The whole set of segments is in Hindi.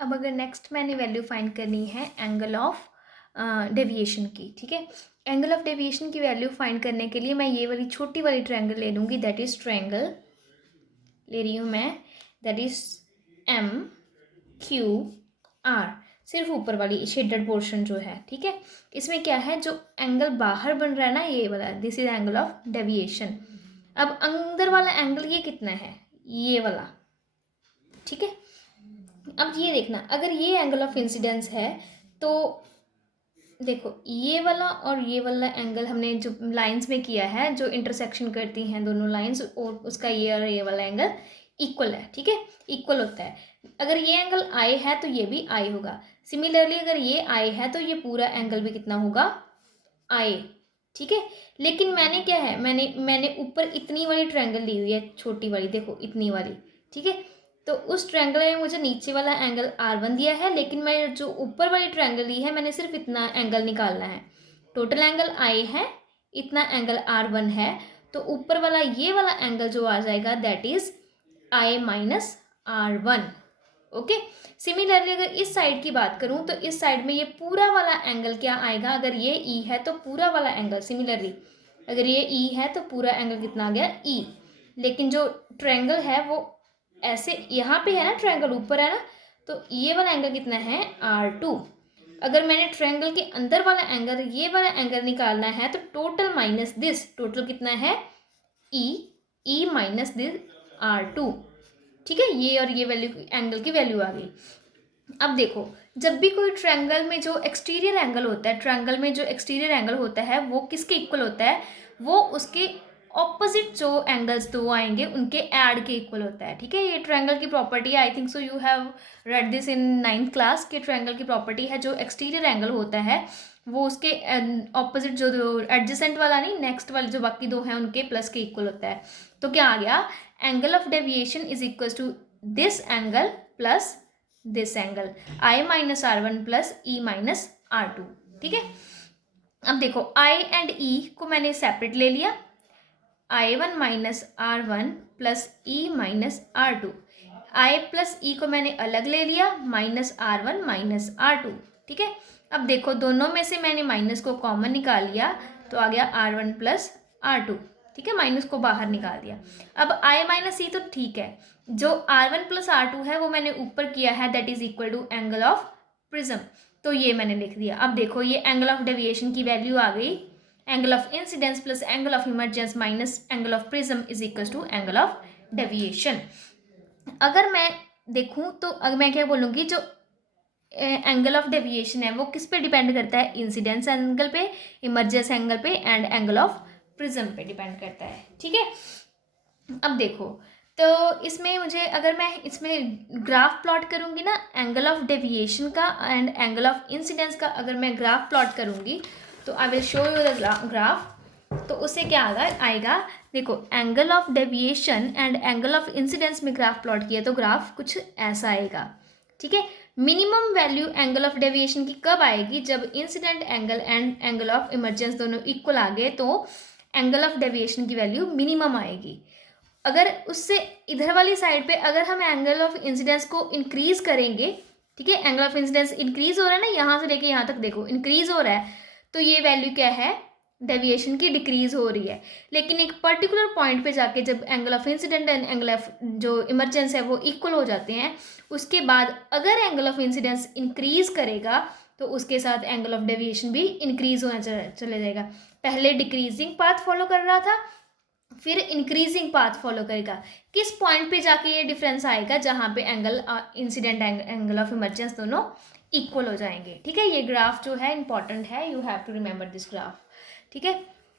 अब अगर नेक्स्ट मैंने वैल्यू फाइंड करनी है एंगल ऑफ डेविएशन की, ठीक है। एंगल ऑफ डेविएशन की वैल्यू फाइंड करने के लिए मैं ये वाली छोटी वाली ट्रायंगल ले लूँगी, दैट इज़ ट्रायंगल ले रही हूँ मैं, that is M Q R, सिर्फ ऊपर वाली शेडेड पोर्शन जो है, ठीक है। इसमें क्या है, जो एंगल बाहर बन रहा है ना ये वाला, this is angle of deviation. अब अंदर वाला एंगल ये कितना है, ये वाला, ठीक है। अब ये देखना, अगर ये एंगल ऑफ इंसिडेंस है तो देखो ये वाला और ये वाला एंगल हमने जो लाइंस में किया है, जो इंटरसेक्शन करती हैं दोनों लाइंस, और उसका ये और ये वाला एंगल इक्वल है, ठीक है, इक्वल होता है। अगर ये एंगल आई है तो ये भी आई होगा। सिमिलरली अगर ये आई है तो ये पूरा एंगल भी कितना होगा, आई, ठीक है। लेकिन मैंने क्या है, मैंने ऊपर इतनी वाली ट्रायंगल ली हुई है, छोटी वाली, देखो इतनी वाली, ठीक है। तो उस ट्रायंगल में मुझे नीचे वाला एंगल R1 दिया है, लेकिन मैं जो ऊपर वाली ट्रायंगल ली है मैंने सिर्फ इतना एंगल निकालना है। टोटल एंगल I है, इतना एंगल R1 है, तो ऊपर वाला ये वाला एंगल जो आ जाएगा that is I minus R1। Okay. Similarly अगर इस साइड की बात करूं तो इस साइड में ये पूरा वाला एंगल क्या आएगा, अगर ये E है तो पूरा वाला एंगल, सिमिलरली अगर ये E है तो पूरा एंगल कितना आ गया, E। लेकिन जो ट्रायंगल है वो ऐसे यहाँ पे है ना, ट्रायंगल ऊपर है ना, तो ये वाला एंगल कितना है, R2। अगर मैंने ट्रायंगल के अंदर वाला एंगल, ये वाला एंगल निकालना है तो टोटल माइनस दिस, टोटल कितना है E माइनस दिस R2, ठीक है। ये और ये वैल्यू, एंगल की वैल्यू आ गई। अब देखो, जब भी कोई ट्रायंगल में जो एक्सटीरियर एंगल होता है, ट्रायंगल में जो एक्सटीरियर एंगल होता है वो किसके इक्वल होता है, वो उसके ऑपोजिट जो एंगल्स दो आएंगे उनके ऐड के इक्वल होता है, ठीक है। ये ट्रायंगल की प्रॉपर्टी है, I think so you have read this in 9th class के। ट्रायंगल की प्रॉपर्टी है, जो एक्सटीरियर एंगल होता है वो उसके ऑपोजिट जो एडजेसेंट वाला नहीं, नेक्स्ट वाले जो बाकी दो हैं उनके प्लस के इक्वल होता है। तो क्या आ गया, angle of deviation is equal to this angle plus this angle, I minus R1 plus E minus R2, ठीक है। अब देखो I एंड E को मैंने सेपरेट ले लिया, I1 minus R1 plus E minus R2, I plus E को मैंने अलग ले लिया, माइनस R1 माइनस R2, ठीक है। अब देखो दोनों में से मैंने माइनस को कॉमन निकाल लिया तो आ गया R1 प्लस R2, ठीक है, माइनस को बाहर निकाल दिया। अब I माइनस E तो ठीक है, जो R1 प्लस R2 है वो मैंने ऊपर किया है, that is equal to angle of prism, तो ये मैंने लिख दिया। अब देखो ये एंगल ऑफ डेविएशन की वैल्यू आ गई, angle of incidence plus angle of emergence minus angle of prism is equal to angle of deviation. अगर मैं देखूं तो अगर मैं क्या बोलूँगी, जो एंगल ऑफ डेविएशन है वो किस पे डिपेंड करता है, इंसिडेंस एंगल पे, इमर्जेंस एंगल पे एंड एंगल ऑफ प्रिज्म पे डिपेंड करता है, ठीक है। अब देखो, तो इसमें मुझे, अगर मैं इसमें ग्राफ प्लॉट करूँगी ना एंगल ऑफ डेविएशन का एंड एंगल ऑफ इंसिडेंस का, अगर मैं ग्राफ प्लॉट करूँगी तो I will show you the graph. तो उससे क्या आएगा, देखो angle of deviation and angle of incidence में ग्राफ प्लॉट किया तो ग्राफ कुछ ऐसा आएगा, ठीक है। Minimum value angle of deviation की कब आएगी, जब incident angle and angle of emergence दोनों इक्वल आ गए तो एंगल ऑफ डेविएशन की वैल्यू मिनिमम आएगी। अगर उससे इधर वाली साइड पे अगर हम एंगल ऑफ इंसिडेंस को इंक्रीज करेंगे, ठीक है, एंगल ऑफ इंसिडेंस इंक्रीज हो रहा है ना, यहाँ से लेके यहाँ तक देखो इंक्रीज हो रहा है, तो ये वैल्यू क्या है, डेविएशन की डिक्रीज हो रही है। लेकिन एक पर्टिकुलर पॉइंट पे जाके जब angle of incident and angle of जो इमरजेंस है वो इक्वल हो जाते हैं, उसके बाद अगर एंगल ऑफ इंसिडेंस इंक्रीज करेगा तो उसके साथ एंगल ऑफ डेविएशन भी इंक्रीज होना चले जाएगा। पहले डिक्रीजिंग पाथ फॉलो कर रहा था, फिर इंक्रीजिंग पाथ फॉलो करेगा। किस पॉइंट पे जाके ये डिफरेंस आएगा, जहाँ पे angle incident angle of emergence दोनों इक्वल हो जाएंगे, ठीक है। ये ग्राफ जो है इंपॉर्टेंट है, you have to remember this graph, ठीक है।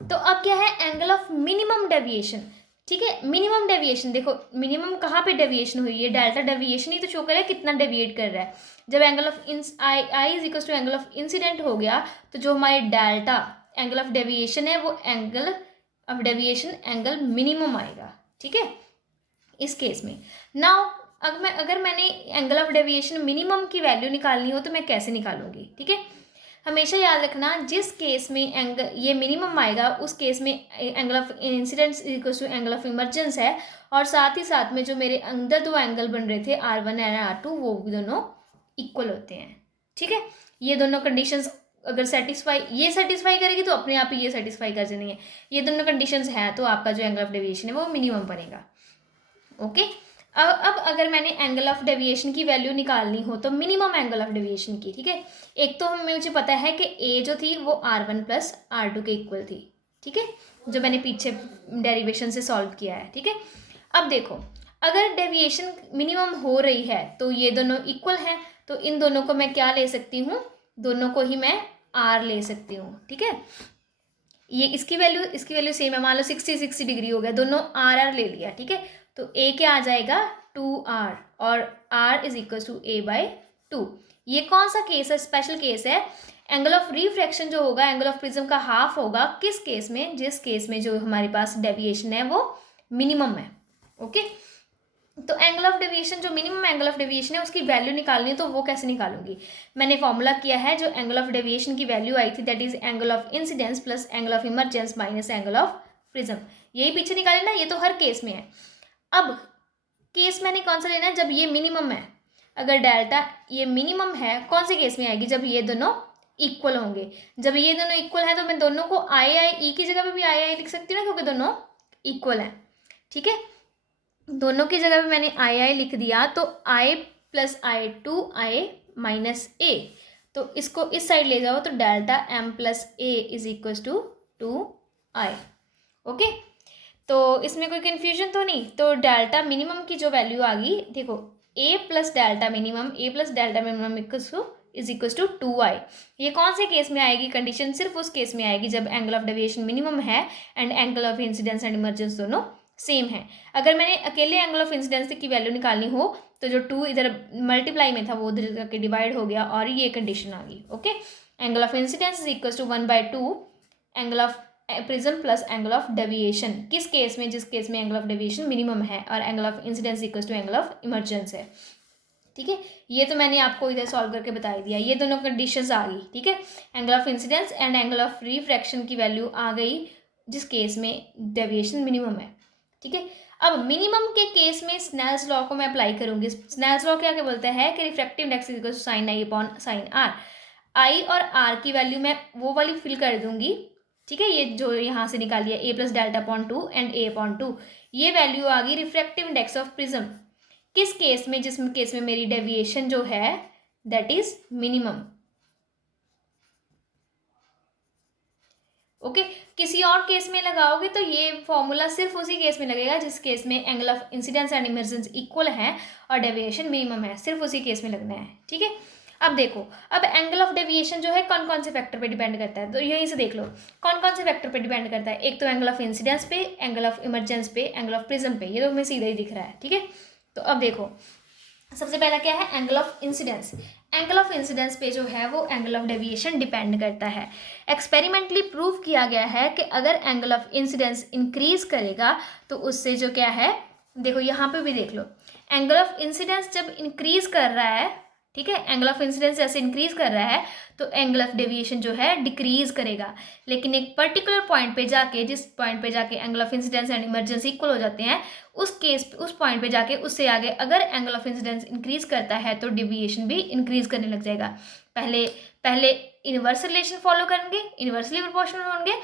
तो अब क्या है, एंगल ऑफ मिनिमम डेविएशन, ठीक है। मिनिमम डेविएशन देखो, मिनिमम कहाँ पे डेविएशन हुई है, डेल्टा डेविएशन ही तो शो कर रहा है कितना डेविएट कर रहा है। जब angle of I is equal to angle of incident हो गया तो जो हमारे डेल्टा एंगल ऑफ डेविएशन है वो angle of deviation angle minimum आएगा, ठीक है, इस केस में। नाउ अगर मैंने एंगल ऑफ डेविएशन मिनिमम की वैल्यू निकालनी हो तो मैं कैसे निकालूंगी, ठीक है। हमेशा याद रखना, जिस केस में एंगल ये मिनिमम आएगा उस केस में angle of incidence equal to angle of emergence है, और साथ ही साथ में जो मेरे अंदर दो एंगल बन रहे थे R1 एंड R2 वो भी दोनों इक्वल होते हैं, ठीक है। ये दोनों कंडीशंस अगर ये सेटिस्फाई करेगी तो अपने आप ही ये सेटिस्फाई कर जानी है। ये दोनों कंडीशंस हैं तो आपका जो एंगल ऑफ डेविएशन है वो मिनिमम बनेगा। ओके, अब अगर मैंने एंगल ऑफ डेविएशन की वैल्यू निकालनी हो तो मिनिमम एंगल ऑफ डेविएशन की, ठीक है। एक तो मुझे पता है कि ए जो थी वो R1 + R2 के इक्वल थी, ठीक है, जो मैंने पीछे डेरिवेशन से सॉल्व किया है, ठीक है। अब देखो, अगर डेविएशन मिनिमम हो रही है तो ये दोनों इक्वल हैं, तो इन दोनों को मैं क्या ले सकती हूँ, दोनों को ही मैं R ले सकती हूँ, ठीक है। ये इसकी वैल्यू सेम है, मान लो 60 डिग्री हो गया, दोनों R ले लिया, ठीक है। तो A क्या आ जाएगा 2R और R = A/2। ये कौन सा केस है, स्पेशल केस है। एंगल ऑफ रिफ्रैक्शन जो होगा एंगल ऑफ प्रिज्म का हाफ होगा, किस केस में, जिस केस में जो हमारे पास डेविएशन है वो मिनिमम है। ओके, तो एंगल ऑफ डेविएशन जो मिनिमम एंगल ऑफ डेविएशन है उसकी वैल्यू निकालनी है, तो वो कैसे निकालूंगी। मैंने फॉर्मूला किया है, जो एंगल ऑफ डेविएशन की वैल्यू आई थी that is angle of incidence plus angle of emergence minus angle of prism. यही पीछे निकाले ना, ये तो हर केस में है। अब केस मैंने कौन सा लेना है, जब ये मिनिमम है। अगर डेल्टा ये मिनिमम है, कौन से केस में आएगी, जब ये दोनों इक्वल होंगे। जब ये दोनों इक्वल है तो मैं दोनों को ई की जगह पे भी आई लिख सकती हूँ ना, क्योंकि दोनों इक्वल हैं, ठीक है। दोनों की जगह पे मैंने आई लिख दिया, तो I + I2 I - A, तो इसको इस साइड ले जाओ तो delta M + A = 2I। Okay, तो इसमें कोई कन्फ्यूजन तो नहीं। तो डेल्टा मिनिमम की जो वैल्यू आ गई, देखो A + डेल्टा मिनिमम = 2I। ये कौन से केस में आएगी कंडीशन, सिर्फ उस केस में आएगी जब एंगल ऑफ डेविएशन मिनिमम है and angle of incidence and emergence दोनों सेम है। अगर मैंने अकेले एंगल ऑफ इंसिडेंस की वैल्यू निकालनी हो तो जो 2 इधर मल्टीप्लाई में था वो उधर जाके डिवाइड हो गया और ये कंडीशन आ गई। Okay, angle of incidence = 1/2 angle of prism plus angle of deviation, किस केस में, जिस केस में एंगल ऑफ डेविएशन मिनिमम है और angle of incidence = angle of emergence है, ठीक है। ये तो मैंने आपको इधर सॉल्व करके बता दिया, ये दोनों कंडीशंस आ गई, ठीक है। Angle of incidence and angle of refraction की वैल्यू आ गई जिस केस में डेविएशन मिनिमम है, ठीक है। अब मिनिमम के केस में स्नेल्स लॉ को मैं अप्लाई करूंगी। स्नेल्स लॉ क्या बोलता है कि refractive index = sin I/sin R। I और R की वैल्यू मैं वो वाली फिल कर दूंगी, ठीक है। ये जो यहाँ से निकालिए A + डेल्टा/2 एंड A/2, ये वैल्यू आ गई रिफ्रैक्टिव इंडेक्स ऑफ प्रिज्म, किस केस में, जिस केस में मेरी डेविएशन जो है दैट इज मिनिमम। ओके, किसी और केस में लगाओगे तो ये फॉर्मूला सिर्फ उसी केस में लगेगा जिस केस में angle of incidence and emergence equal है और डेविएशन मिनिमम है, सिर्फ उसी केस में लगना है, ठीक है। अब देखो, अब एंगल ऑफ डेविएशन जो है कौन कौन से फैक्टर पे डिपेंड करता है, तो यहीं से देख लो कौन कौन से फैक्टर पे डिपेंड करता है। एक तो एंगल ऑफ इंसिडेंस पे, एंगल ऑफ इमरजेंस पे, एंगल ऑफ प्रिज्म पे, ये तो हमें सीधा ही दिख रहा है, ठीक है। तो अब देखो, सबसे पहला क्या है, angle of incidence. Angle of incidence पे जो है वो एंगल ऑफ डेविएशन डिपेंड करता है। एक्सपेरिमेंटली प्रूव किया गया है कि अगर एंगल ऑफ इंसिडेंस इंक्रीज करेगा तो उससे जो क्या है, देखो यहाँ पे भी देख लो, एंगल ऑफ इंसिडेंस जब इंक्रीज कर रहा है, ठीक है, एंगल ऑफ इंसिडेंस जैसे इंक्रीज कर रहा है तो एंगल ऑफ डेविएशन जो है डिक्रीज करेगा। लेकिन एक पर्टिकुलर पॉइंट पे जाके, जिस पॉइंट पे जाके angle of incidence and emergence equal हो जाते हैं, उस पॉइंट पे जाके उससे आगे अगर एंगल ऑफ इंसिडेंस इंक्रीज करता है तो डेविएशन भी इंक्रीज करने लग जाएगा। पहले इनवर्स रिलेशन फॉलो करेंगे, इनवर्सली प्रोपोर्शनल होंगे,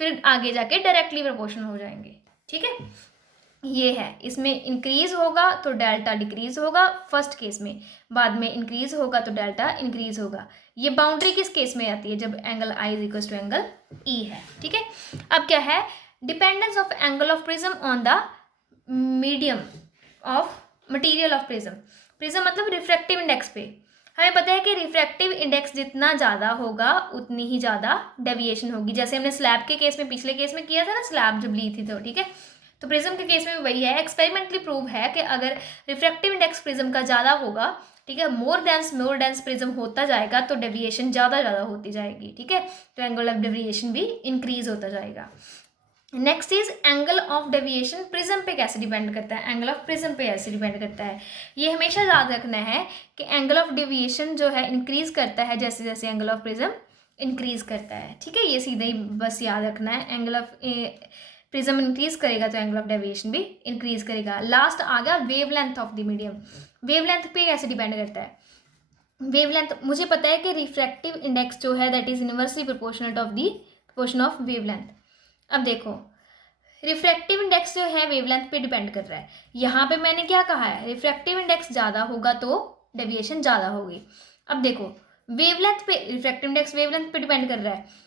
फिर आगे जाके डायरेक्टली प्रोपोर्शनल हो जाएंगे, ठीक है। ये है, इसमें इंक्रीज होगा तो डेल्टा डिक्रीज होगा फर्स्ट केस में, बाद में इंक्रीज होगा तो डेल्टा इंक्रीज होगा। ये बाउंड्री किस केस में आती है, जब एंगल I = एंगल E है, ठीक है। अब क्या है, dependence of angle of prism on the medium of material of prism. Prism मतलब रिफ्रैक्टिव इंडेक्स पे। हमें पता है कि रिफ्रैक्टिव इंडेक्स जितना ज़्यादा होगा उतनी ही ज़्यादा डेविएशन होगी। जैसे हमने स्लैब के केस में, पिछले केस में किया था ना, स्लैब जब ली थी तो, ठीक है। तो प्रिज्म के केस में वही है, एक्सपेरिमेंटली प्रूव है कि अगर रिफ्रैक्टिव इंडेक्स प्रिज्म का ज़्यादा होगा, ठीक है, मोर डेंस प्रिज्म होता जाएगा तो डेविएशन ज़्यादा होती जाएगी, ठीक है। तो एंगल ऑफ डेविएशन भी इंक्रीज होता जाएगा। Next is angle of deviation prism पे कैसे डिपेंड करता है, एंगल ऑफ प्रिज्म पे ऐसे डिपेंड करता है। ये हमेशा याद रखना है कि एंगल ऑफ डेविएशन जो है इंक्रीज करता है जैसे जैसे एंगल ऑफ प्रिज्म इंक्रीज करता है, ठीक है। ये सीधा ही बस याद रखना है, एंगल ऑफ प्रिज्म इंक्रीज करेगा तो एंगल ऑफ डेविएशन भी इंक्रीज करेगा। लास्ट आ गया wavelength of the medium. Wavelength पे कैसे डिपेंड करता है, वेवलेंथ मुझे पता है कि रिफ्रैक्टिव इंडेक्स जो है that is inversely proportional of the proportion of wavelength. अब देखो रिफ्रैक्टिव इंडेक्स जो है वेवलेंथ पे डिपेंड कर रहा है। यहाँ पे मैंने क्या कहा है, रिफ्रैक्टिव इंडेक्स ज़्यादा होगा तो डेविएशन ज़्यादा होगी। अब देखो वेवलेंथ पे रिफ्रैक्टिव इंडेक्स वेवलेंथ पे डिपेंड कर रहा है,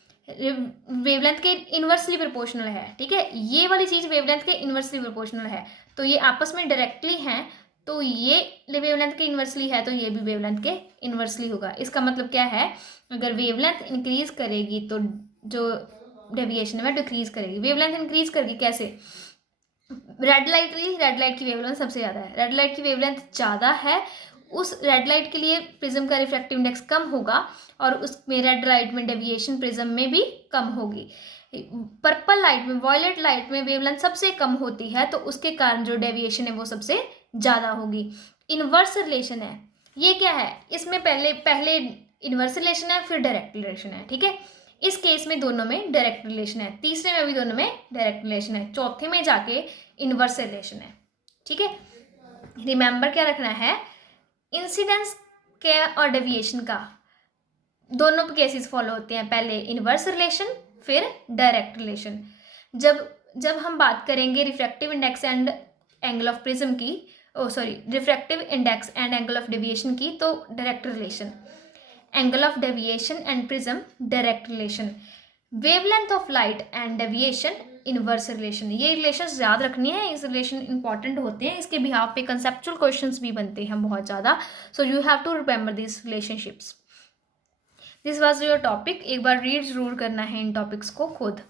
वेवलेंथ के इन्वर्सली प्रोपोर्शनल है, ठीक है, ये वाली चीज़ वेवलेंथ के इन्वर्सली प्रोपोर्शनल है, तो ये आपस में डायरेक्टली हैं, तो ये वेवलेंथ के इन्वर्सली है तो ये भी वेवलेंथ के इन्वर्सली होगा। इसका मतलब क्या है, अगर वेवलेंथ इंक्रीज करेगी तो जो डेविएशन है वह डिक्रीज करेगी। वेवलेंथ इंक्रीज करेगी कैसे, रेड लाइट की वेवलेंथ सबसे ज़्यादा है, रेड लाइट की वेवलेंथ ज़्यादा है, उस रेड लाइट के लिए प्रिज्म का रिफ्रैक्टिव इंडेक्स कम होगा और उसमें रेड लाइट में डेविएशन प्रिज्म में भी कम होगी। पर्पल लाइट में, वॉयलेट लाइट में वेवलेंथ सबसे कम होती है तो उसके कारण जो डेविएशन है वो सबसे ज़्यादा होगी। इनवर्स रिलेशन है, ये क्या है, इसमें पहले इनवर्स रिलेशन है फिर डायरेक्ट रिलेशन है, ठीक है। इस केस में दोनों में डायरेक्ट रिलेशन है, तीसरे में भी दोनों में डायरेक्ट रिलेशन है, चौथे में जाके इनवर्स रिलेशन है, ठीक है। रिमेंबर क्या रखना है, इंसिडेंस के और डेविएशन का दोनों केसेस फॉलो होते हैं, पहले इनवर्स रिलेशन फिर डायरेक्ट रिलेशन। जब हम बात करेंगे refractive index and angle of prism की, refractive index and angle of deviation की, तो direct relation, angle of deviation and prism direct relation, wavelength of light and deviation inverse relation. ये रिलेशंस याद रखनी है, इस रिलेशन इंपॉर्टेंट होते हैं, इसके बिहाफ पे कंसेप्चुअल क्वेश्चंस भी बनते हैं बहुत ज़्यादा, so you have to remember this relationships. This was your topic, एक बार रीड जरूर करना है इन टॉपिक्स को खुद।